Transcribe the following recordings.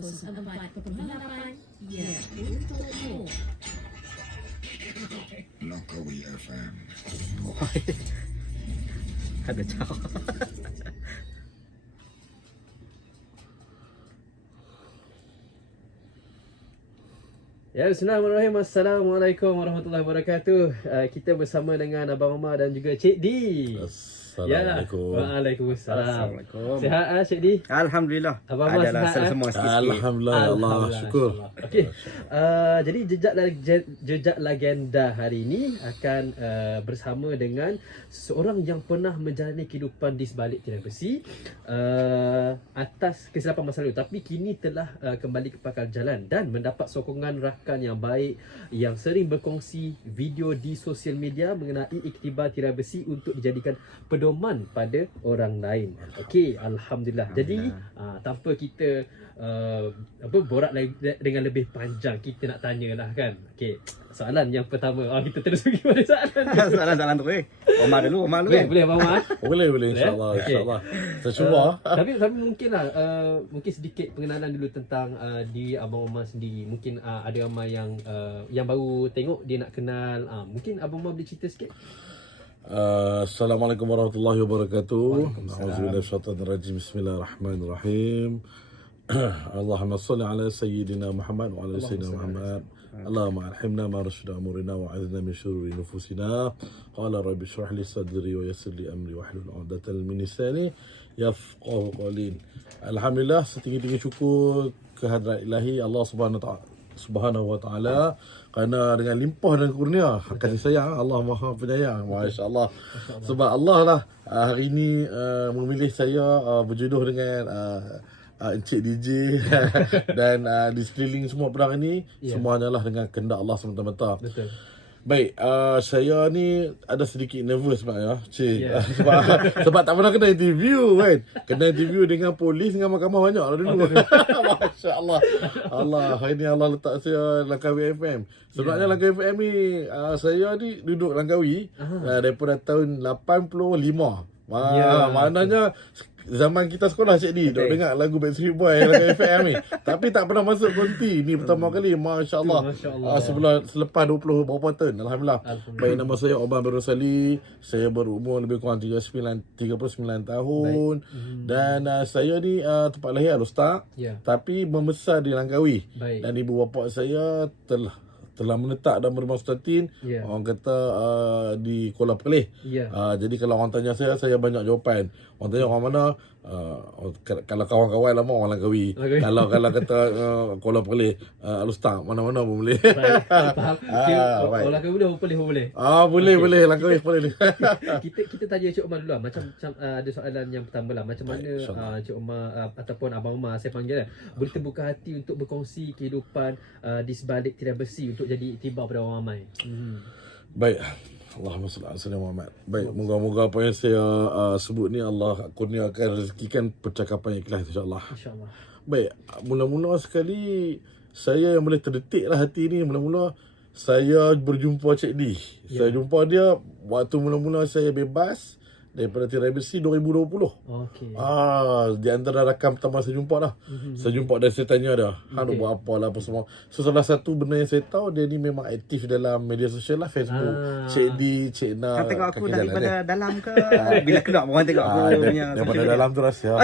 104.8 ya untukmu. Langkawi FM. Ada cakap. Ya, bismillahirrahmanirrahim. Assalamualaikum warahmatullahi wabarakatuh. Kita bersama dengan Abang Omar dan juga Cik D. Assalamualaikum. Ya. Waalaikumsalam. Assalamualaikum. Sihat Cik D? Alhamdulillah. Abang Omar Adalah sihat, semua sikit-sikit. Alhamdulillah, Allah syukur. Okey. Jadi jejak legenda hari ini akan bersama dengan seorang yang pernah menjalani kehidupan di sebalik tirai besi atas kesilapan masa lalu, tapi kini telah kembali ke pakal jalan dan mendapat sokongan rakan yang baik yang sering berkongsi video di sosial media mengenai iktibar tirai besi untuk dijadikan pedoman pada orang lain. Okey, alhamdulillah. Jadi tanpa kita borak dengan lebih panjang, kita nak tanyalah kan. Okey, soalan yang pertama. Kita terus pergi pada soalan. Soalan tu Omar dulu Boleh, boleh Abang Omar? Boleh insya-Allah, Okey. insya-Allah. Saya cuba. Tapi mungkinlah mungkin sedikit pengenalan dulu tentang diri Abang Omar sendiri. Mungkin ada ramai yang baru tengok, dia nak kenal. Mungkin Abang Omar boleh cerita sikit? Assalamualaikum warahmatullahi wabarakatuh. Auzubillahi minasyaitanir rajim. Bismillahirrahmanirrahim. Allahumma salli ala sayyidina Muhammad wa ala sayyidina Muhammad. Allahumma arhamna ma rashida amrina wa a'idna min shururi nufusina. Qala rabbi shrah li sadri wa yassir li amri wa hlul 'uqdatal min lisani yafqahu qawli. Alhamdulillah, setinggi-tinggi syukur kehadrat ilahi Allah Subhanahu wa taala kerana dengan limpah dan kurnia kasih sayang Allah Maha Penyayang, masya-Allah. Sebab Allah lah hari ini memilih saya berjodoh dengan Encik DJ dan di sekeliling semua perang ini, semua hanyalah dengan kehendak Allah semata-mata. Betul. Baik, saya ni ada sedikit nervous sebenarnya, Cik. Sebab tak pernah kena interview kan. Kena interview dengan polis, dengan mahkamah banyak lah dulu. Masya-Allah. Allah, hari ni Allah letak saya Langkawi FM. Sebenarnya Langkawi FM ni, saya ni duduk Langkawi daripada tahun 85. Maknanya zaman kita sekolah, Cik D, duk dengar lagu Backstreet Boy Langkawi FM ni. Tapi tak pernah masuk konti. Ni pertama kali, masya-Allah. Selepas 20 berapa tahun, alhamdulillah. Baik, nama saya Omar bin Rosali. Saya berumur lebih kurang 39 tahun. Dan saya ni tempat lahir Alostak, tapi membesar di Langkawi. Dan ibu bapa saya telah menetap dan berumah Sudatin. Orang kata di Kuala Perlis. Jadi kalau orang tanya saya banyak jawapan. Orang tanya orang mana, kalau kawan-kawan lama orang Langkawi. Kalau kata Kuala Perlis, Alostak, mana-mana pun boleh. Faham. Kalau Langkawi boleh. Boleh Langkawi boleh. Kita tanya Cik Omar dulu lah. Macam ada soalan yang pertama lah. Macam mana Cik Omar ataupun Abang Omar, saya panggil boleh terbuka hati untuk berkongsi kehidupan di sebalik tirai besi untuk jadi iktibar pada orang ramai. Baik, Allahumma salli ala sayyidina Muhammad. Baik, moga-moga apa yang saya sebut ni Allah kurniakan rezekikan percakapan yang ikhlas, insya-Allah. Insya-Allah. Baik, mula-mula sekali saya yang boleh terdetik lah hati ni, mula-mula saya berjumpa Cik D. Saya jumpa dia waktu mula-mula saya bebas daripada tirai besi 2020. Okey. Di antara rakam pertama saya jumpa dah. Saya jumpa dan saya tanya dia, nak buat apa lah apa semua. So salah satu benda yang saya tahu, dia ni memang aktif dalam media sosial lah, Facebook. Cik D, Cik Na. Kau tengok aku daripada dalam ke? Bila keluar orang tengok aku punya. Daripada dalam tu rahsia.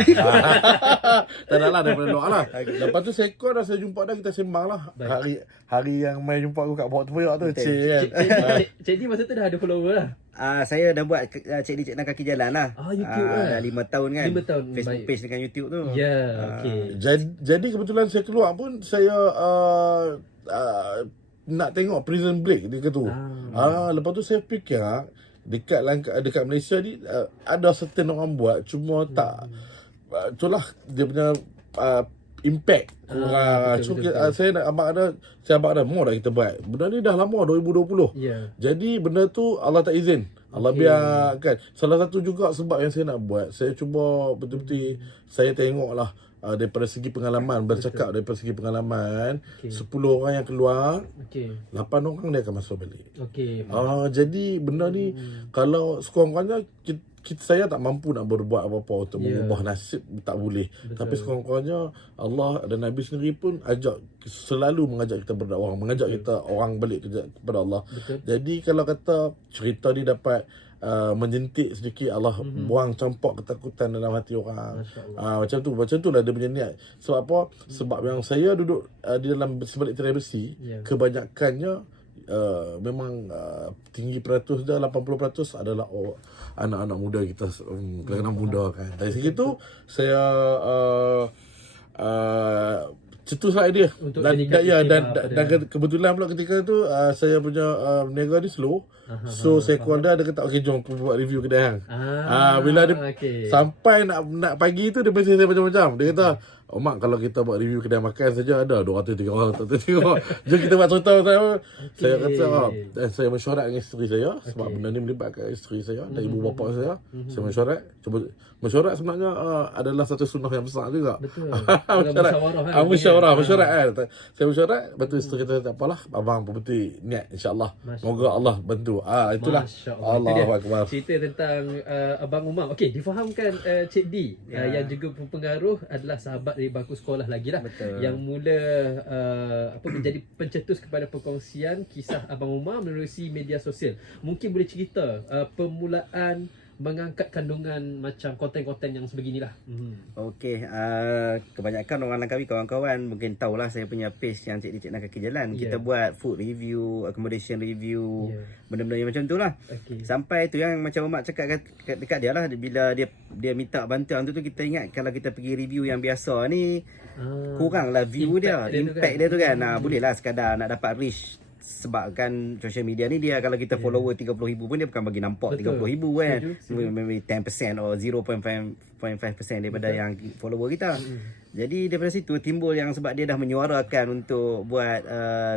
Tak ada lah, daripada luar lah. Lepas tu saya call dah, saya jumpa dah, kita sembang lah. Hari yang main jumpa aku kat bawah tempoyak tu, Cik kan. Cik D masa tu dah ada follower lah. Saya dah buat Cik D Cik Na Kaki Jalan lah. YouTube dah 5 tahun kan. 5 tahun. Facebook page dengan YouTube tu. Ya, okey. Jadi kebetulan saya keluar pun, saya nak tengok Prison Break dekat tu. Lepas tu saya fikir dekat Malaysia ni ada certain orang buat, cuma tak itulah dia punya impact kurang. Saya nak abang ada mau dah kita buat. Benda ni dah lama 2020. Jadi benda tu Allah tak izin. Allah biarkan. Salah satu juga sebab yang saya nak buat, saya cuba betul-betul saya tengoklah daripada segi pengalaman, bercakap daripada segi pengalaman, 10 orang yang keluar, 8 orang dia akan masuk balik. Jadi benda ni kalau sekurang-kurangnya saya tak mampu nak berbuat apa-apa untuk Ya. mengubah nasib, tak boleh. Betul. Tapi sekurang-kurangnya Allah dan Nabi sendiri pun selalu mengajak kita berdakwah, mengajak kita orang balik kepada Allah. Betul. Jadi kalau kata cerita ni dapat menjentik sedikit, Allah buang campak ketakutan dalam hati orang. Macam tu lah dia punya niat. Sebab apa? Sebab yang saya duduk di dalam sebalik tirai besi, Ya. kebanyakannya memang tinggi peratus dah 80% adalah anak-anak muda kita, kalangan muda kan. Dari segi tu saya cetuslah idea Untuk dan jadikan dan kebetulan pula ketika tu saya punya berniaga ni slow. So saya call dia kata okey jom buat review kedai hang. Bila dia okey. sampai nak pagi tu dia mesej saya macam-macam. Dia kata, "Oh mak, kalau kita buat review kedai makan saja ada 200-300 orang tak tengok. Jom kita buat contoh." Saya kata dan saya mesyuarat dengan isteri saya sebab benda ni melibatkan isteri saya dan ibu bapa saya. Saya mesyuarat. Mesyuarat sebenarnya adalah satu sunnah yang besar juga. Betul. Musyawarah kan. Saya mesyuarat, lepas tu isteri kata tak apalah, abang berbetul niat insya-Allah. Moga Allah bantu. Itulah. Allahu akbar. Cerita tentang Abang Umar. Okey, difahamkan Cik D yang juga pengaruh adalah sahabat dari bangku sekolah lagi lah. Betul. Yang mula menjadi pencetus kepada perkongsian kisah Abang Umar menerusi media sosial. Mungkin boleh cerita permulaan mengangkat kandungan macam konten-konten yang sebeginilah. Okey, kebanyakan orang Langkawi kawan-kawan mungkin tahulah saya punya page yang Cik nak kaki jalan. Yeah. Kita buat food review, accommodation review, benda-benda yang macam tu lah. Okey. Sampai tu yang macam Mak cakap dekat dia lah, bila dia minta bantuan tu kita ingat kalau kita pergi review yang biasa ni kuranglah view impact dia tu kan. Boleh lah sekadar nak dapat reach. Sebab kan social media ni dia kalau kita follower 30,000 pun dia bukan bagi nampak 30,000 kan. Maybe 10% or 0.5% daripada yang follower kita. Jadi daripada situ timbul yang sebab dia dah menyuarakan untuk buat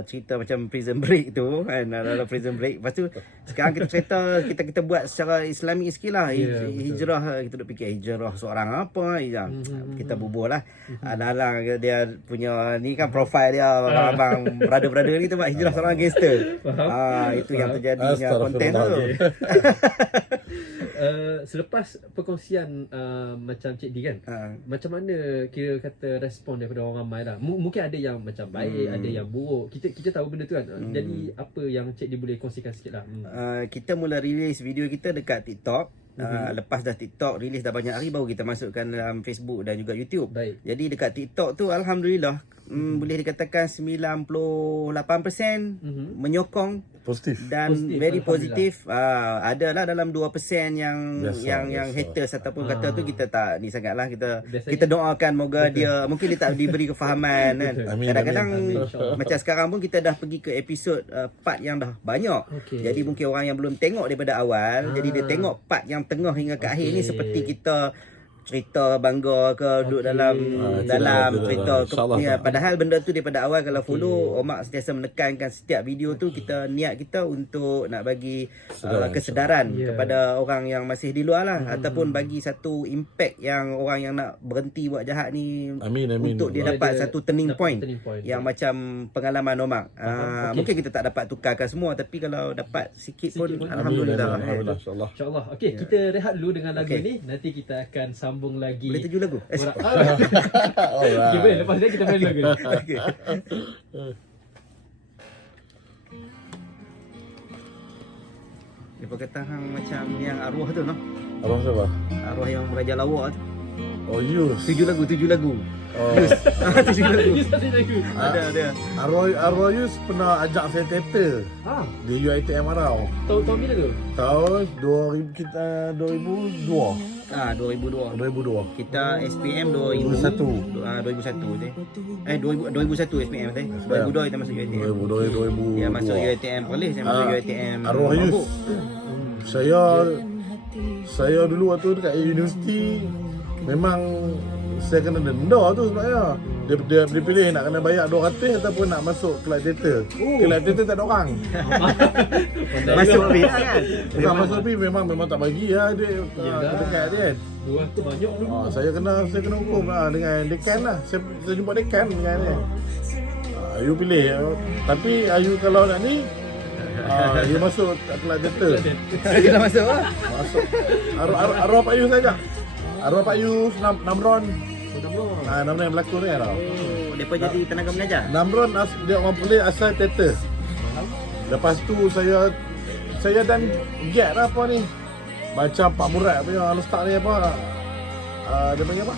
cerita macam Prison Break tu kan, dalam Prison Break. Lepas tu sekarang kita cerita kita buat secara Islami sikit lah. Hijrah, kita duk fikir hijrah seorang apa, kita bubuh lah. Alang dia punya ni kan profile dia abang brother-brother ni tu buat hijrah seorang gangster. Itu yang terjadinya konten tu. Selepas perkongsian macam Cik D kan, macam mana kira kata respon daripada orang ramai lah. Mungkin ada yang macam baik, ada yang buruk. Kita tahu benda tu kan. Jadi apa yang Cik D boleh kongsikan sikit lah. Kita mula release video kita dekat TikTok. Lepas dah TikTok release dah banyak hari, baru kita masukkan dalam Facebook dan juga YouTube. Baik. Jadi dekat TikTok tu alhamdulillah boleh dikatakan 98% menyokong Positif. dan very positif. Adalah dalam 2% yang Biasa. haters ataupun kata tu kita tak ni sangatlah, Biasanya- kita doakan moga dia mungkin dia tak diberi kefahaman kan. Amin, Kadang-kadang amin, insya-Allah. macam sekarang pun kita dah pergi ke episod part yang dah banyak. Okey. Jadi mungkin orang yang belum tengok daripada awal, jadi dia tengok part yang tengah hingga ke akhir ni seperti kita cerita bangga ke duduk dalam itulah. cerita InsyaAllah. ni. Padahal benda tu daripada awal kalau follow Omak sentiasa menekankan setiap video tu kita niat kita untuk nak bagi kesedaran kepada orang yang masih di luar lah, ataupun bagi satu impact yang orang yang nak berhenti buat jahat ni. Amin. Untuk dia dapat satu turning point yang Ya. macam pengalaman Omak. Okey. Mungkin kita tak dapat tukarkan semua, tapi kalau dapat sikit pun Sikit pun. alhamdulillah. Alhamdulillah insya-Allah. InsyaAllah. Okey, kita rehat dulu dengan lagu ni. Nanti kita akan sambung lagi. Boleh tuju lagu? Okay, boleh. Lepas ni kita main lagu ni. Okey. Dia kata hang macam yang arwah tu noh. Abang siapa? Arwah yang Raja Lawak tu. Oh, Yus. Tujuh lagu. Oh. Tujuh lagu. Satu lagu. Ada. Arwah Yus pernah ajak saya teater di UiTM Arau. Tahun bila tu? Tahun 2002. 2002. Kita SPM 2001 je. 2001 SPM tadi. 2002 kita masuk UiTM. 2002. Dia masuk UiTM Perlis, saya masuk UiTM. Arwah Yus. Saya dulu waktu dekat universiti memang saya kena denda tu sebenarnya. Dia pilih nak kena bayar 200 ataupun nak masuk kelab teater. Kelab teater tak ada orang. Masuk pergi kan. Bukan masuk tapi memang tak bagi lah dia dekat dia kan. Dua tu banyak tu. Saya kena hukum lah dengan dekan lah. Saya jumpa dekan dengan dia. Ayu pilih. Tapi Ayu kalau nak ni Dia masuk kat kelas teater. Dia dah masuk lah. Masuk. Arwah Pak Yus saja. Arwah Pak Yus, Namron. Namron yang berlakon ni tau. Oh, depa jadi tenaga mengajar. Namron dia orang Perlis asal teater. Lepas tu saya dan Get lah apa ni. Macam Pak Murad punya ustaz ni apa. Dia panggil apa?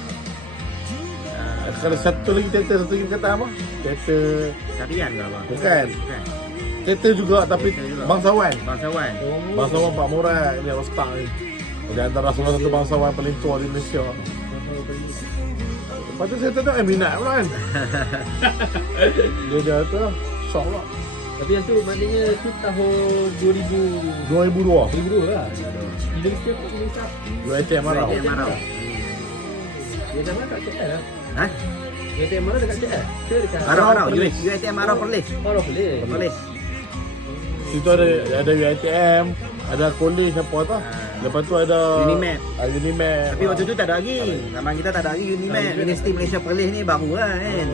Kalau satu lagi teater, satu lagi kata apa? Teater Tarian ke abang? bukan. Teater juga tapi bangsawan. Bangsawan. Bangsawan Pak Murad dia ustaz ni. Dia antara salah satu bangsawan paling tua di Malaysia. Lepas tu saya tengok minat pula kan. Dia tu shock lah. Tapi yang tu maknanya tu tahun 2000 2002 2002 lah. Universiti apa? UiTM Marau. Dia marau. Dia dah kat KL lah. Ha? UiTM mana dekat KL? Ke dekat Marau. UiTM Marau Perlis. Oh, boleh. Perlis. Situ ada UiTM, ada college apa tu. Lepas tu ada Unimed. Unimed. Tapi waktu tu tak ada lagi. Zaman kita tak ada lagi Unimed. Universiti Malaysia Perlis ni baru lah kan.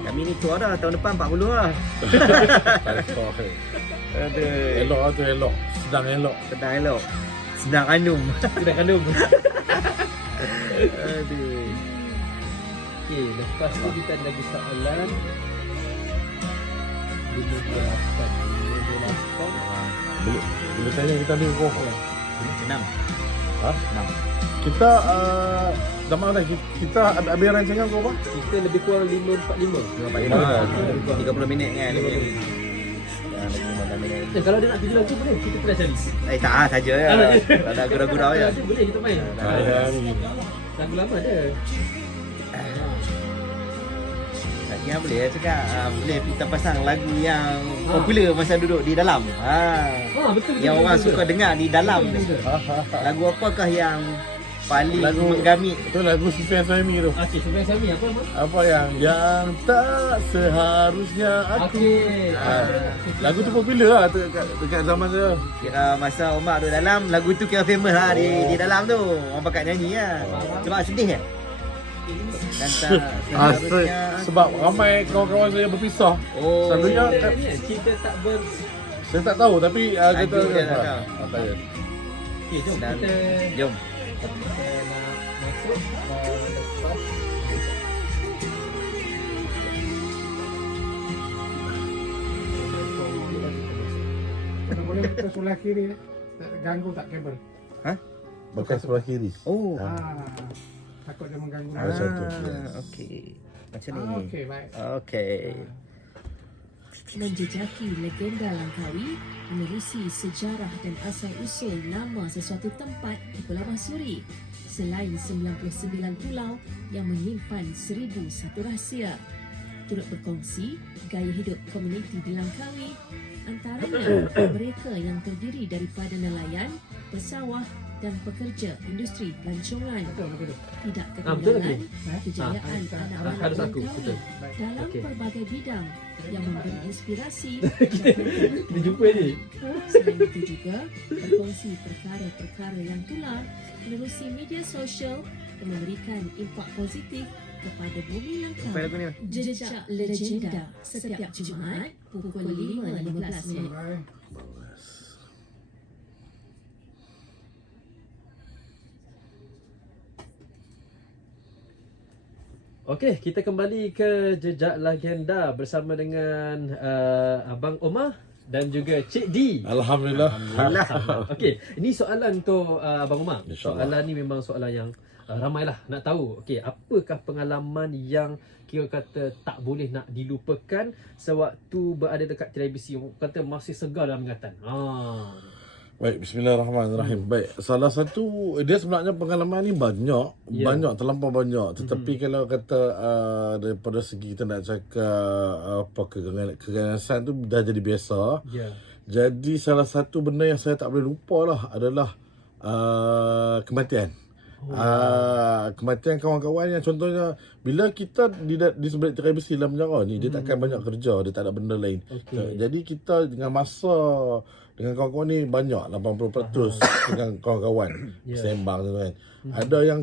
Kami ni tua dah, tahun depan 40 lah. Aduh. Elok lah tu elok. Sedang elok. Sedang elok. Sedang anum. Tidak kandung. Aduh. Okey, lepas tu kita ada lagi soalan 58. Boleh tanya kita ni kau. Senang. Ha? Senang. Kita zaman dah kita habis rancangan kau apa? Kita lebih kurang 5:45. 30 minit kan. Kalau dia nak tuju lagu boleh, kita try cari. Tak saja ya. Tak ada gurau-gurau ya. Ada boleh kita main. Lagu lama ada. Ya boleh cakap. Boleh kita pasang lagu yang popular masa duduk di dalam. Betul. Yang orang suka dengar di dalam ni. Lagu apakah yang paling menggamit? Itu lagu Sufian Suhaimi tu. Okey, Sufian Sami apa? Apa yang tak seharusnya aku. Okey. Lagu tu popular lah dekat zaman dia. Kira masa Omar duduk dalam, lagu tu kira famous lah di dalam tu. Orang pakat nyanyi lah. Sebab sedih kan? Dan tak seharusnya Sebab ramai kawan-kawan saya berpisah. Selalunya Cinta tak saya tak tahu tapi kata Lagu dia tak tahu. tak tahu. Okey, jom Dan kita jom. nak masuk lepas Boleh ke sebelah kiri, ganggu tak kabel? Bekas sebelah kiri. Oh. Takut dia mengganggu. Satu, yes. Okey. Macam ni. Okey, baik. Okey. Menjejaki legenda Langkawi, menerusi sejarah dan asal-usul nama sesuatu tempat di Pulau Masuri. Selain 99 pulau yang menyimpan 1001 rahsia. Turut berkongsi gaya hidup komuniti di Langkawi, antaranya mereka yang terdiri daripada nelayan, pesawah dan pekerja industri pelancongan. Tidak betul lagi. ketinggalan kejayaan anak-anak harus aku, Langkawi betul. dalam Okey. pelbagai bidang yang memberi inspirasi. kita jumpa ni. Selain itu juga berkongsi perkara-perkara yang tular, menerusi media sosial dan memberikan impak positif kepada bumi Sampai lagu Langkawi. ni. Jejak legenda setiap Jumaat pukul 5.15 minit. Baik. Okey, kita kembali ke Jejak Legenda bersama dengan Abang Omar dan juga Cik D. Alhamdulillah. Okey, ini soalan untuk Abang Omar. InsyaAllah. Soalan ni memang soalan yang ramailah nak tahu. Okey, apakah pengalaman yang kira kata tak boleh nak dilupakan sewaktu berada dekat televisi? Orang kata masih segar dalam ingatan. Baik, bismillahirrahmanirrahim. Baik, salah satu dia sebenarnya pengalaman ni banyak, Ya. banyak terlampau banyak. Tetapi kalau kata daripada segi kita nak cakap apa keganasan tu dah jadi biasa. Ya. Jadi salah satu benda yang saya tak boleh lupa lah adalah kematian. Kematian kawan-kawan yang contohnya bila kita di sebalik televisi dalam penjara ni dia takkan banyak kerja, dia tak ada benda lain. Okey. Jadi kita dengan masa dengan kawan-kawan ni banyak 80% dengan kawan-kawan Ya. sembang tu kan. Ada yang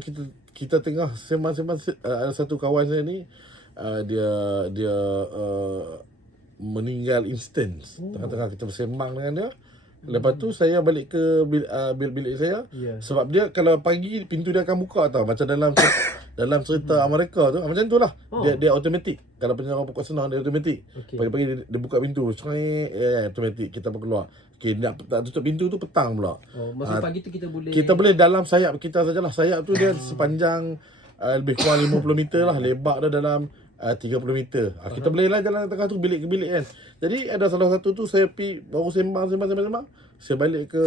kita tengah sembang-sembang ada satu kawan saya ni dia meninggal instant. Tengah-tengah kita bersembang dengan dia. Lepas tu saya balik ke bilik saya. Sebab dia kalau pagi pintu dia akan buka tau. Macam dalam cerita Amerika tu macam tu lah. Dia automatik. Kalau penyerang pokok senang dia automatik. Pagi-pagi dia buka pintu. Automatik kita pun keluar. Nak tutup pintu tu petang pula. Masa pagi tu kita boleh dalam sayap kita sajalah. Sayap tu dia sepanjang lebih kurang 50 meter lah. Lebar dia dalam 30 meter. Kita boleh lah jalan tengah tu bilik ke bilik kan. Jadi ada salah satu tu saya pergi baru sembang. Saya balik ke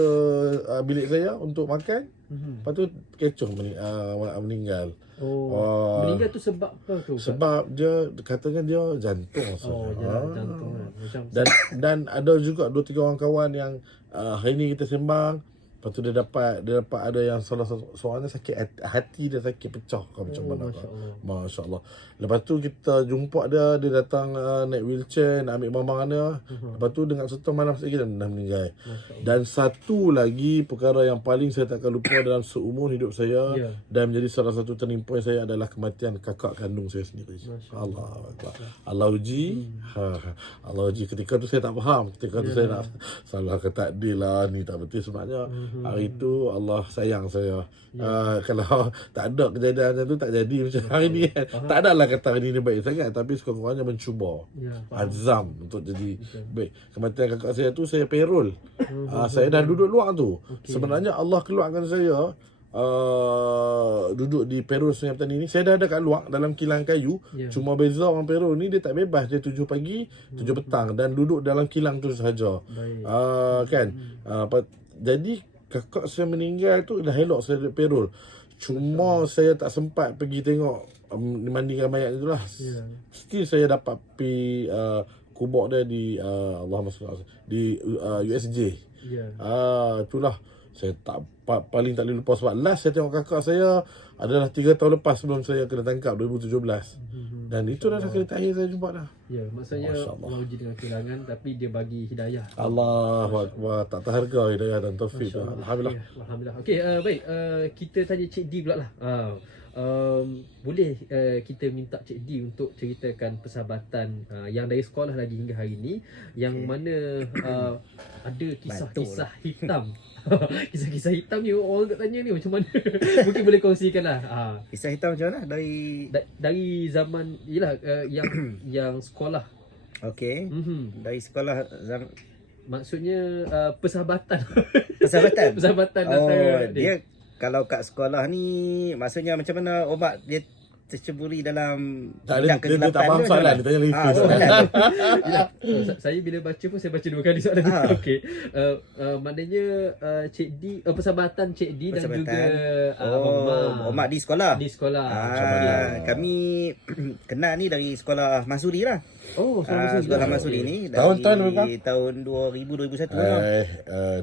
bilik saya untuk makan. Lepas tu kecoh meninggal. Meninggal tu sebab apa tu? Sebab dia katanya dia jantung. Jantung macam Dan ada juga 2-3 orang kawan yang hari ni kita sembang. Lepas tu dia dapat ada yang salah seorang sakit hati dia sakit pecah ke macam mana. Masya Allah. Lepas tu kita jumpa dia datang naik wheelchair nak ambil barang-barang dia. Lepas tu dengan serta malam sikit dah meninggal. Dan satu lagi perkara yang paling saya takkan lupa dalam seumur hidup saya dan menjadi salah satu turning point saya adalah kematian kakak kandung saya sendiri. Allah Akbar. Allah uji. Allah uji. Ketika tu saya tak faham. Ketika tu saya nak salah ke takdir lah ni tak betul sebabnya. Hari tu Allah sayang saya. Kalau tak ada kejadian macam tu tak jadi macam hari ni kan. Tak adalah kata hari ni baik sangat tapi sekurang-kurangnya mencuba. Azam untuk jadi baik. Kematian kakak saya tu saya payroll. Saya dah duduk luar tu. Sebenarnya Allah keluarkan saya duduk di payroll Sungai Petani ni. Saya dah ada kat luar dalam kilang kayu. Cuma beza orang payroll ni dia tak bebas. Dia 7 pagi 7 petang dan duduk dalam kilang tu sahaja. Kan. Jadi kakak saya meninggal tu dah elok saya duduk payroll. Cuma saya tak sempat pergi tengok mandikan mayat tu lah. Still saya dapat pergi kubur dia di Allahumma salli di USJ. Itulah saya paling tak boleh lupa sebab last saya tengok kakak saya adalah 3 tahun lepas sebelum saya kena tangkap 2017. Dan itu dah kali terakhir saya jumpa dah. Ya, maksudnya Allah uji dengan kehilangan tapi dia bagi hidayah. Allahu Akbar, tak terharga hidayah dan taufik. Alhamdulillah. Alhamdulillah. Okey, baik. Kita tanya Cik D pula lah. Boleh kita minta Cik D untuk ceritakan persahabatan yang dari sekolah lagi hingga hari ini yang mana ada kisah-kisah hitam. Kisah-kisah hitam ni orang nak tanya ni macam mana? Mungkin boleh kongsikan lah. Kisah hitam macam mana? Dari zaman yang sekolah. Okey. Dari sekolah maksudnya persahabatan. Persahabatan antara dia kalau kat sekolah ni maksudnya macam mana Omak dia terceburi dalam dia tak faham soalan dia tanya lagi. Saya bila baca pun saya baca 2 kali soalan tu. Okey. Maknanya Cik D persahabatan Cik D dan juga Omak di sekolah. Kami kenal ni dari sekolah Masuri lah. Sekolah Masuri ni tahun dari tahun 2000 2001 lah.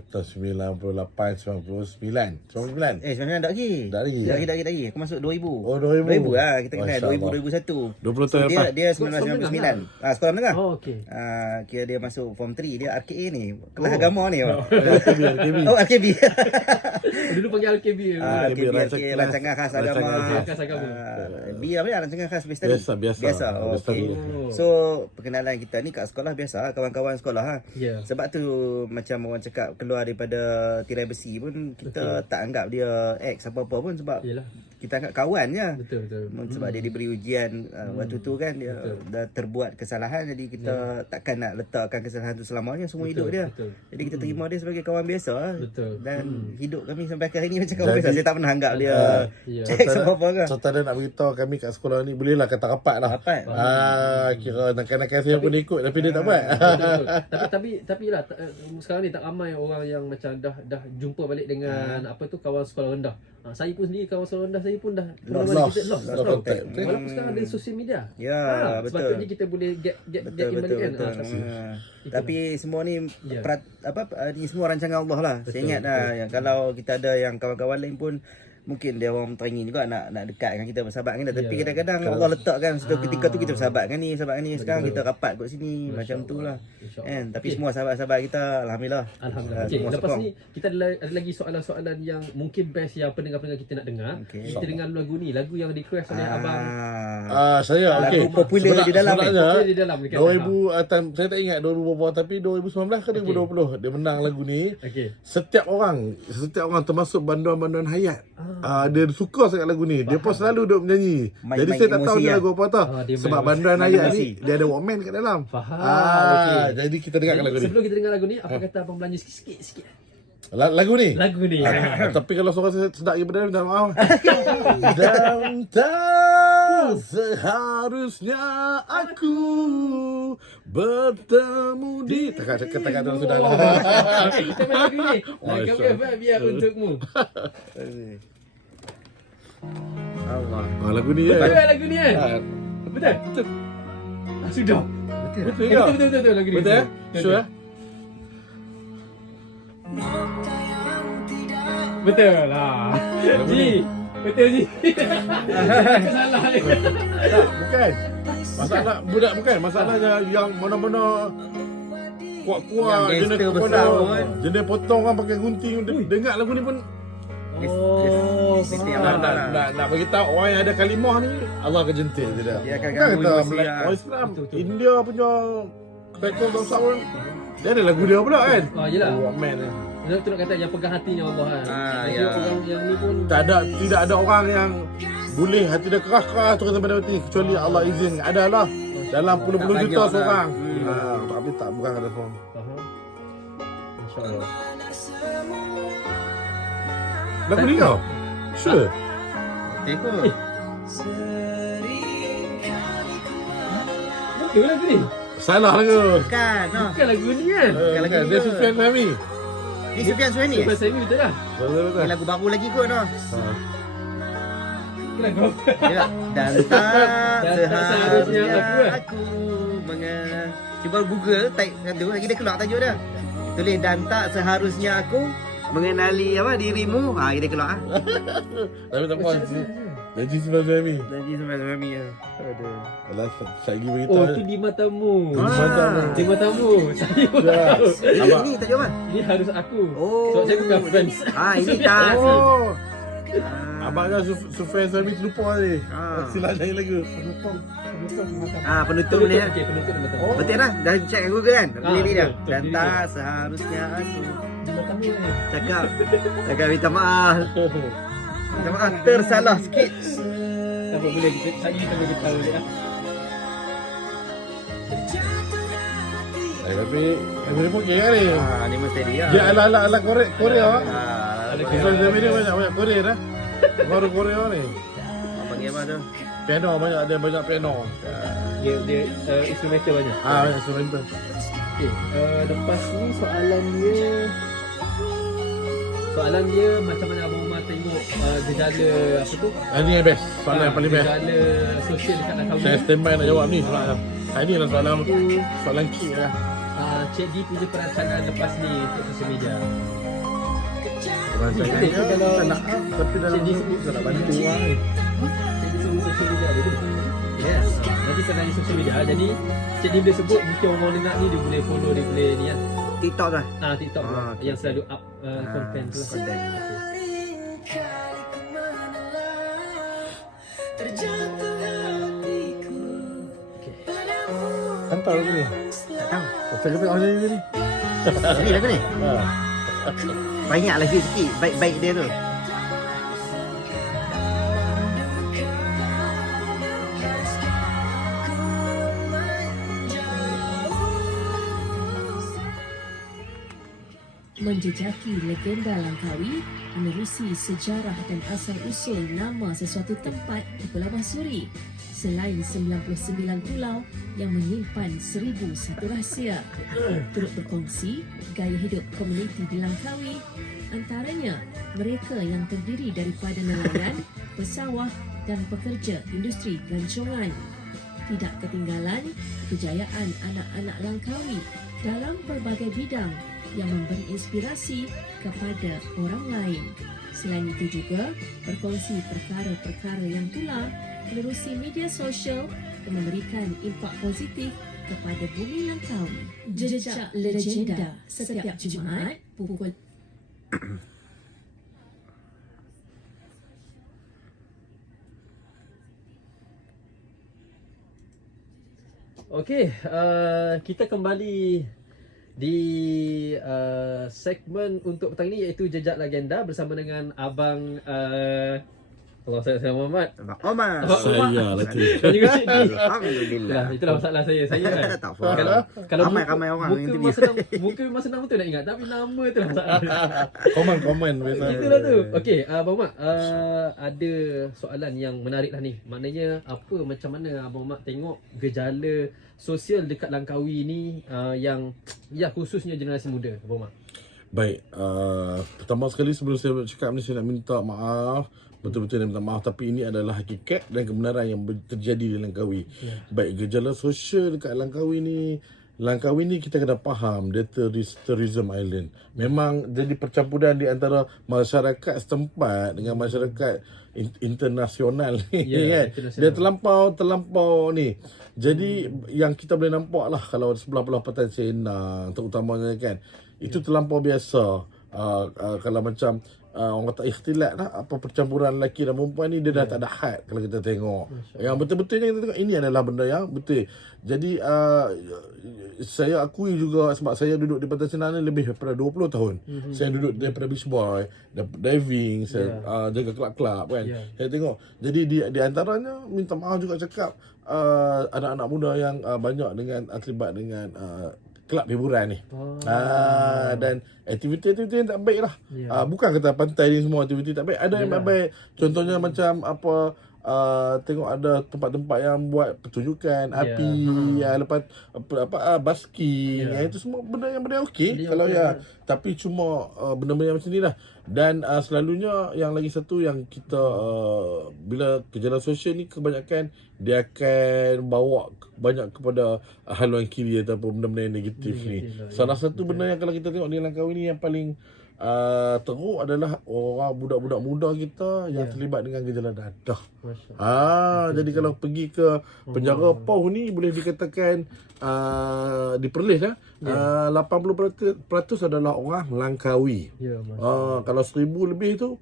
Tahun 98 99 99 tak lagi. Aku masuk 2000. Oh 2000 lah kita kenal 2000 2001. 20 tahun lepas. Dia 1999. Sekolah menengah. Okey. Kira dia masuk form 3 dia RKA ni. Kelas agama ni. RKB. RKB. Dulu panggil RKB. RKB rancangan khas agama. Dia apa rancangan khas biasa. So perkenalan kita ni kat sekolah biasa, kawan-kawan sekolah ha. Sebab tu macam orang cakap keluar daripada tirai besi pun kita tak anggap dia ex apa-apa pun sebab kita anggap kawan je. Betul. Sebab dia diberi ujian waktu tu kan dia dah terbuat kesalahan jadi kita takkan nak letakkan kesalahan tu selamanya semua hidup dia. Jadi kita terima dia sebagai kawan biasa. Dan hidup kami sampai hari ni macam kawan biasa. Saya tak pernah anggap dia ex apa-apa kan. Contoh dia nak beritahu kami kat sekolah ni bolehlah kata rapat lah. Kira nakal-nakal saya pun ikut tapi dia tak buat. Tapi lah sekarang ni tak ramai orang yang macam dah jumpa balik dengan apa tu kawan sekolah rendah. Saya pun sendiri kawan sekolah rendah saya pun dah lost contact. Walaupun sekarang ada sosial media. Betul. Sepatutnya kita boleh get in balik kan. Tapi semua ni ni semua rancangan Allah lah. Saya ingat dah yang kalau kita ada yang kawan-kawan lain pun mungkin dia orang teringin juga nak dekat dengan kita bersahabat kan, tapi Ya, kadang-kadang betul. Allah letakkan ketika tu kita Ah. bersahabat dengan ni, sekarang Betul. kita rapat kat sini, Masya macam tu lah. InsyaAllah. Kan, tapi Okey. semua sahabat-sahabat kita alhamdulillah. Alhamdulillah. Okey, Semua lepas sokong. ni kita ada lagi soalan-soalan yang mungkin best yang pendengar-pendengar kita nak dengar. Okey. Kita dengar lagu ni, lagu yang request oleh abang. Saya Lagu okey. popular di dalam ni. Sebenarnya Dia di dalam dekat 2000 saya tak ingat 2000 berapa, tapi 2019 ke 2020 dia menang lagu ni. Okey. Setiap orang termasuk banduan-banduan hayat dia suka sangat lagu ni. Dia pun selalu duk menyanyi. Main- Jadi main saya tak tahu emosi dia lah. lagu apa tau. Dia main Sebab emosi. banduan Main hayat emosi. ni dia ada Walkman kat dalam. Faham. Okey. Jadi kita dengarkan lagu ni. Sebelum kita dengar lagu ni, apa kata abang belanja sikit-sikit? Lagu ni. Lagu ni. Tapi kalau suara saya sedap daripada minta maaf. Dan tak seharusnya aku bertemu di Tekan sudah lah. Kita main lagu ni. Lagu Masya. FM biar untukmu. Allah. Lagu ni Betul kan. kan lagu ni kan? Betul? Betul. Sudah. Betul Eh, ke? betul lagu ni. Betul ya? Sure. Betul lah. Ji. Betul Ji. Aku salah ni. Tak, bukan. Masalah budak bukan. Masalahnya yang mana-mana kuat-kuat Yang jenis gangster besar potong, pun. jenis potong orang pakai gunting. Dengar lagu ni pun Oh, Mesti faham. abang nak bagi tahu orang yang ada kalimah ni Allah akan jentil je dah. Dia akan Bukan ganggu kata emosi Melayu, lah. orang Islam, Betul. India punya background bangsa pun dia ada lagu dia pula kan. Yelah. Oh, man. Nak tu nak kata yang pegang hatinya Allah kan. Jadi ya. orang yang ni pun Tidak ada orang yang boleh hati dia keras-keras terus sampai mati kecuali Allah izin. Adalah dalam puluh-puluh Tak juta banyak seorang. lah. Tapi tak bukan ada semua. faham. InsyaAllah. Lagu ni kau? Sure. Tengok. Betul lagu ni. Salah lagu. Bukan, noh. Bukan lagu ni kan? lagu Bukan. ni Dia ke? Sufian Fahmi. Ni Sufyan Suhaimi ni. Sebab saya ni betul lah. Betul-betul. Ni lagu baru lagi kot, noh. Lagu apa? Ya, dan tak seharusnya seharusnya aku, aku cuba Google type tu lagi dia keluar tajuk dia. Tulis dan tak seharusnya aku mengenali apa dirimu. Kita keluar ah. Tapi tak apa. Janji Sufian Fahmi. Janji Sufyan Suhaimi ya. Aduh. Alah, saya lagi beritahu. Oh, tu di matamu. Matamu. Di matamu. Saya pun Ya. tahu. Abang. Ini tajuk apa? Ni harus aku. Oh. Sebab saya bukan fans. Ini tak. Oh. Ah. Abangnya Sufian Fahmi terlupa ni. Ah. Silap nyanyi lagu. Penutup ni. Okey, penutup di matamu. Oh. Betul lah. Dah check kat Google kan? Lirik dia. betul, Dan lirik tak seharusnya aku Di matamu ni. cakap minta maaf. Minta maaf tersalah sikit. Tak apa, boleh kita boleh tahu dia. Tapi lagu ni pun okey kan ni. Ni mesti dia. Dia ala Korea. Ah, Sufian Fahmi ni banyak Korea dah. Baru Korea ni. bagi apa tu? Piano banyak piano. Dia instrumental banyak. Banyak instrumental. Okey, lepas ni soalan dia macam mana Abang Umar tengok gejala apa tu? Ini yang best. Soalan yang paling best. Gejala sosial dekat Langkawi. Saya standby nak jawab ni soalan. Ini lah soalan key lah. Cik D punya perancangan lepas ni untuk sosial media. Perancangan Betul, kalau tak nak tapi dalam Cik D sebut tak nak bantu orang ni. Cik D sebut sosial media dia betul. Yes. Nanti saya tanya sosial media. Jadi Cik D boleh sebut mungkin orang dengar ni dia boleh follow, dia boleh ni kan. TikTok tu. TikTok tu Ah, okey, yang selalu up content tu. Konten. Hantar lagu ni. Tak tahu. Kepek-kepek orang nyanyi ni. Ni lagu ni. Ha. Banyak lagi sikit baik-baik dia tu. Menjejaki legenda Langkawi, menerusi sejarah dan asal-usul nama sesuatu tempat di Pulau Masuri, selain 99 pulau yang menyimpan 1001 rahsia. Turut berkongsi gaya hidup komuniti di Langkawi, antaranya mereka yang terdiri daripada nelayan, pesawah dan pekerja industri pelancongan. Tidak ketinggalan kejayaan anak-anak Langkawi dalam pelbagai bidang yang memberi inspirasi kepada orang lain. Selain itu juga, berkongsi perkara-perkara yang tular, menerusi media sosial dan memberikan impak positif kepada bumi Langkawi. Jejak Legenda setiap Jumaat pukul Okey, kita kembali di segmen untuk petang ini iaitu Jejak Legenda bersama dengan Abang Allah saya Muhammad. Abang Omar. Saya lah tu. Dan juga Cik Di. Alhamdulillah. Itulah masalah saya kan. Tak apa. Ramai orang muka interview. memang senang, muka memang senang betul nak ingat, tapi nama tu lah masalah. Komen biasa. Itulah tu. Okey, Abang Mak, ada soalan yang menarik lah ni. Maknanya macam mana Abang Mak tengok gejala sosial dekat Langkawi ni yang khususnya generasi muda, Abang Mak? Baik, pertama sekali sebelum saya cakap ni, saya nak minta maaf. Betul-betul nak minta maaf, tapi ini adalah hakikat dan kebenaran yang terjadi di Langkawi. Baik, gejala sosial dekat Langkawi ni kita kena faham dia tourism island. Memang jadi percampuran di antara masyarakat setempat dengan masyarakat internasional ni kan. Dia terlampau ni. Jadi yang kita boleh nampak lah kalau sebelah-belah Pantai Senang terutamanya kan, itu terlampau biasa. Kalau macam orang kata ikhtilat lah, apa percampuran lelaki dan perempuan ni dia dah tak ada had kalau kita tengok. Yang betul-betulnya kita tengok ini adalah benda yang betul. Jadi saya akui juga sebab saya duduk di Pantai Senang ni lebih daripada 20 tahun. Saya duduk daripada beach boy, diving, saya jaga kelab-kelab kan. Saya tengok. Jadi di antaranya minta maaf juga cakap anak-anak muda yang banyak dengan terlibat dengan kelab hiburan ni. Dan aktiviti-aktiviti yang tak baik lah. Bukan kata pantai ni semua aktiviti tak baik. Ada yang tak baik. Contohnya macam tengok ada tempat-tempat yang buat pertunjukan api, lepas basking, itu semua benda yang okey kalau tapi cuma benda-benda macam ni lah. Dan selalunya yang lagi satu yang kita bila gejala sosial ni kebanyakan dia akan bawa banyak kepada haluan kiri ataupun benda-benda yang negatif ni. Salah satu benda yang kalau kita tengok di Langkawi ni yang paling teruk adalah orang budak-budak muda kita yang terlibat dengan gejala dadah. Jadi kalau pergi ke penjara Pauh ni boleh dikatakan di Perlis 80% adalah orang Langkawi. Kalau 1000 lebih tu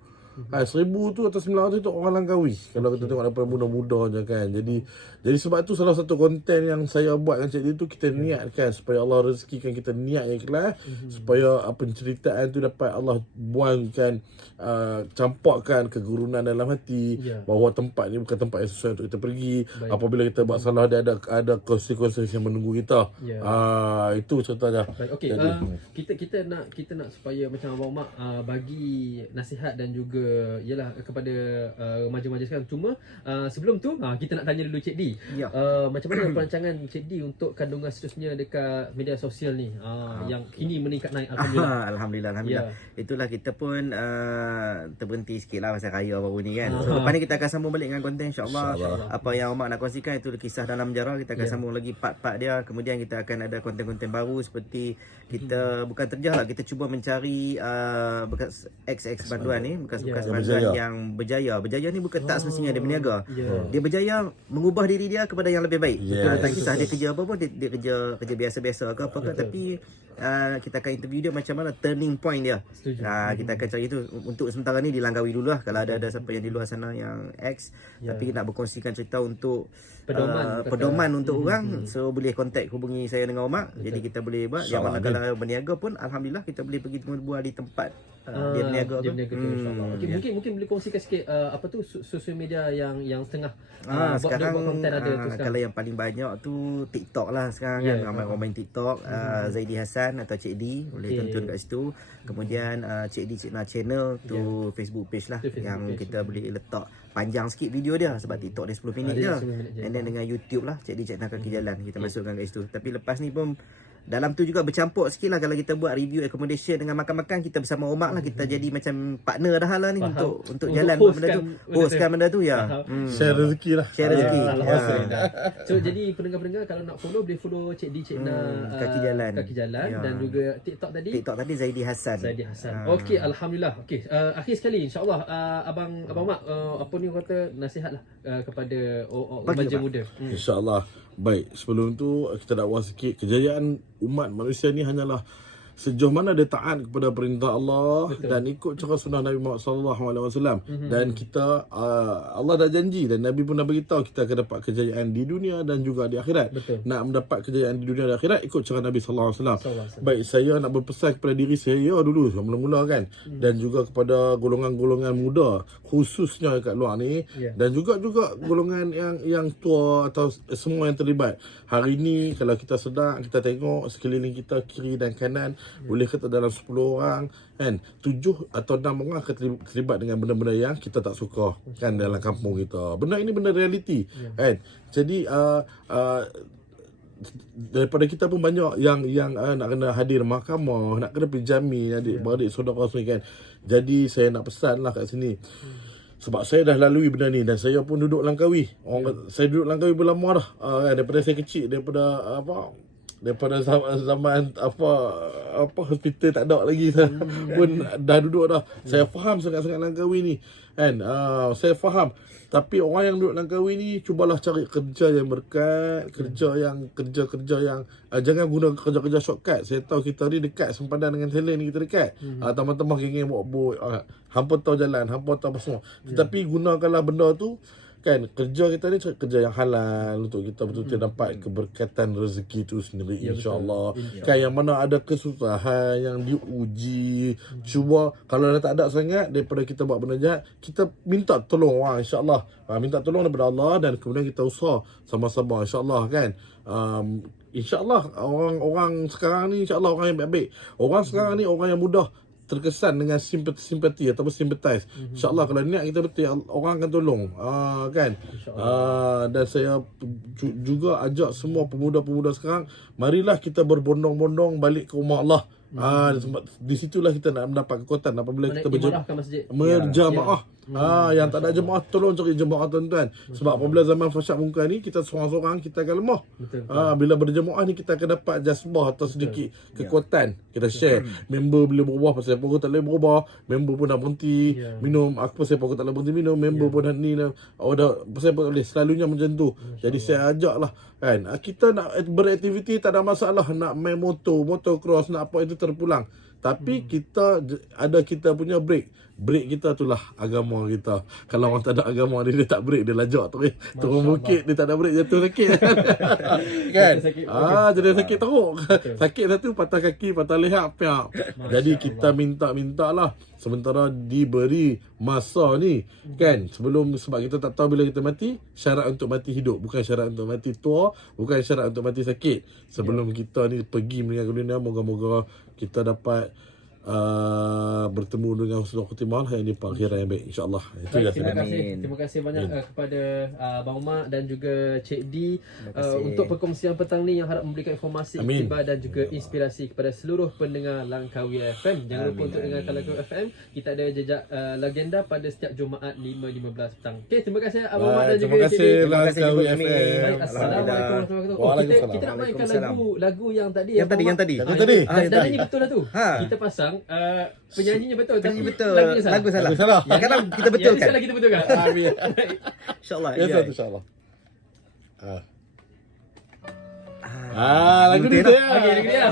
1000 tu atau 900 tu orang Langkawi. Kalau kita tengok daripada muda-muda je kan. Jadi sebab tu salah satu konten yang saya buat dengan Cik Di tu, kita niatkan supaya Allah rezekikan kita niat yang ikhlas, supaya penceritaan tu dapat Allah buangkan, campakkan kegurunan dalam hati, bahawa tempat ni bukan tempat yang sesuai untuk kita pergi. Apabila kita buat salah, dia ada konsekuensi yang menunggu kita. Itu contohnya. Okey, kita nak supaya macam Abang Mak bagi nasihat dan juga kepada remaja-remaja sekarang. Cuma sebelum tu kita nak tanya dulu Cik Di. Macam mana perancangan Cik Di untuk kandungan seterusnya dekat media sosial ni yang kini meningkat naik, alhamdulillah. Alhamdulillah. Itulah kita pun terberhenti sikit lah pasal raya baru ni kan. So lepas ni kita akan sambung balik dengan konten insya-Allah. Apa yang Omar nak kongsikan itu kisah dalam sejarah, kita akan sambung lagi part-part dia. Kemudian kita akan ada konten-konten baru seperti kita bukan terjah lah, kita cuba mencari bekas ex banduan ni, bekas banduan yang berjaya. Berjaya ni bukan tak semestinya dia berniaga. Dia berjaya mengubah diri dia kepada yang lebih baik. Tak kisah dia kerja apa pun, dia kerja biasa-biasa ke apa ke, tapi kita akan interview dia macam mana turning point dia. Kita akan cari itu. Untuk sementara ni di Langkawi dulu lah. Kalau ada siapa yang di luar sana yang ex tapi nak berkongsikan cerita untuk pedoman untuk orang, so boleh kontak, hubungi saya dengan Omar. Jadi kita boleh buat. Yang mana kalau berniaga pun alhamdulillah kita boleh pergi buat di tempat dia berniaga tu, insya-Allah. Mungkin boleh kongsikan sikit sosial media yang tengah sekarang buat konten ada tu sekarang. Kalau yang paling banyak tu TikTok lah sekarang kan. Ramai orang main TikTok. Zaidi Hassan atau Cik Di boleh tonton kat situ. Kemudian Cik Di Cik Na channel tu Facebook page lah, yang kita boleh letak panjang sikit video dia sebab TikTok dia 10 minit je. And then dengan YouTube lah Cik Di Cik Na Kaki Jalan, kita masukkan kat situ. Tapi lepas ni pun dalam tu juga bercampur sikit lah kalau kita buat review accommodation dengan makan-makan, kita bersama Omak lah, kita jadi macam partner dah lah ni untuk jalan buat benda tu. Hostkan benda tu ya. Share rezeki lah. Share rezeki. Alhamdulillah. So jadi pendengar-pendengar kalau nak follow boleh follow Cik D, Cik Na Kaki Jalan. Kaki Jalan Ya. dan juga TikTok tadi Zaidi Hassan. Zaidi Hassan. Okey, alhamdulillah. Okey, akhir sekali insya-Allah abang Mak apa ni orang kata nasihatlah kepada remaja muda. InsyaAllah. Baik, sebelum tu kita dakwa sikit, kejayaan umat manusia ni hanyalah sejauh mana dia taat kepada perintah Allah. Betul. Dan ikut cara sunnah Nabi Muhammad SAW. Dan kita Allah dah janji dan Nabi pun dah beritahu kita akan dapat kejayaan di dunia dan juga di akhirat. Betul. Nak mendapat kejayaan di dunia dan akhirat ikut cara Nabi SAW. Baik, saya nak berpesan kepada diri saya dulu mula-mula kan, dan juga kepada golongan-golongan muda khususnya kat luar ni, dan juga golongan yang tua atau semua yang terlibat. Hari ni kalau kita sedar, kita tengok sekeliling kita kiri dan kanan, boleh kata dalam 10 orang kan, 7 atau 6 orang akan terlibat dengan benda-benda yang kita tak suka kan dalam kampung kita. Benda ini benda realiti kan. Jadi daripada kita pun banyak yang nak kena hadir mahkamah, nak kena pergi jamin adik-beradik saudara semua kan. Jadi saya nak pesan lah kat sini. Sebab saya dah lalui benda ni dan saya pun duduk Langkawi. Saya duduk Langkawi berlama dah. Daripada saya kecil, daripada zaman hospital tak ada lagi, saya pun dah duduk dah. Saya faham sangat-sangat Langkawi ni kan. Saya faham. Tapi orang yang duduk Langkawi ni cubalah cari kerja yang berkat, kerja yang jangan guna kerja-kerja shortcut. Saya tahu kita ni dekat sempadan dengan Thailand ni, kita dekat. Teman-teman geng-geng bawa bot, hampa tahu jalan, hampa tahu apa semua. Tetapi gunakanlah benda tu kan, kerja kita ni kerja yang halal untuk kita betul-betul dapat keberkatan rezeki tu sendiri, insya-Allah. Kan yang mana ada kesusahan yang diuji, cuba kalau dah tak ada sangat daripada kita buat benda jahat, kita minta tolong orang, insya-Allah. Minta tolong daripada Allah dan kemudian kita usaha sama-sama, insya-Allah kan. InsyaAllah orang sekarang ni insyaAllah orang yang baik-baik. Orang sekarang ni orang yang mudah terkesan dengan simpati ataupun sympathize. InsyaAllah kalau niat kita betul, orang akan tolong. Kan? Dan saya juga ajak semua pemuda-pemuda sekarang, marilah kita berbondong-bondong balik ke rumah Allah. Di situlah kita nak mendapat kekuatan apabila kita berjamaah. Yang tak ada jemaah, tolong cari jemaah tuan-tuan. Sebab apabila zaman fasyad munkar ni, kita seorang-seorang kita akan lemah. Bila berjemaah ni kita akan dapat jazbah atau sedikit kekuatan. Kita share. Member boleh berubah pasal apa aku tak boleh berubah. Member pun dah berhenti minum. Aku pasal apa aku tak boleh berhenti minum. Member pun dah ni dah pasal apa boleh. Selalunya macam tu. Jadi saya ajak lah kan. Kita nak beraktiviti tak ada masalah. Nak main motocross, nak apa itu terpulang. Tapi kita punya break. Break kita itulah agama kita. Kalau orang tak ada agama dia tak break, dia lajak turun bukit, dia tak ada break, jatuh sakit. Kan? Jadi sakit teruk. Sakit satu, patah kaki, patah leher, piak. Jadi kita minta-mintalah sementara diberi masa ni kan, sebab kita tak tahu bila kita mati. Syarat untuk mati hidup, bukan syarat untuk mati tua, bukan syarat untuk mati sakit. Sebelum kita ni pergi meninggal dunia, moga-moga kita dapat bertemu dengan husnul khatimah yang di akhirat yang baik, insya-Allah. Itu ya. Terima kasih banyak kepada Abang Mak dan juga Cik D untuk perkongsian petang ni yang harap memberikan informasi iktibar dan juga inspirasi kepada seluruh pendengar Langkawi FM. Jangan lupa untuk dengarkan Langkawi FM. Kita ada jejak legenda pada setiap Jumaat 5.15 petang. Okey, terima kasih Abang Mak dan juga Cik D. Terima kasih Langkawi FM. Assalamualaikum warahmatullahi wabarakatuh. Kita nak mainkan lagu yang tadi. Yang tadi. Dan ini betul lah tu. Kita pasang penyanyinya betul, tapi lagu salah. Sekarang kita betulkan. Sekarang kita betulkan. InsyaAllah. InsyaAllah. Lagu ni dia. Okey, lagu dia.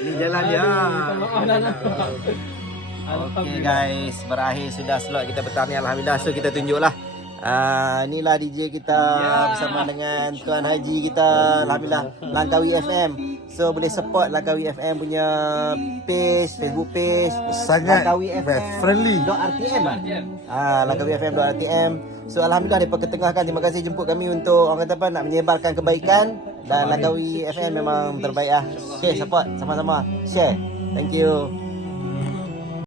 Ni jalan dia. Maaf lah. Okay guys, berakhir sudah slot kita petang ni, alhamdulillah. So kita tunjuklah. Inilah DJ kita bersama dengan Tuan Haji kita, alhamdulillah, Langkawi FM. So boleh support Langkawi FM punya page, Facebook page, Sangat Langkawi FM friendly. .rtm. Langkawi FM .rtm. So alhamdulillah mereka ketengahkan. Terima kasih jemput kami untuk orang kata apa, nak menyebarkan kebaikan. Dan Langkawi FM memang terbaik lah. Okay, support sama-sama, share. Thank you.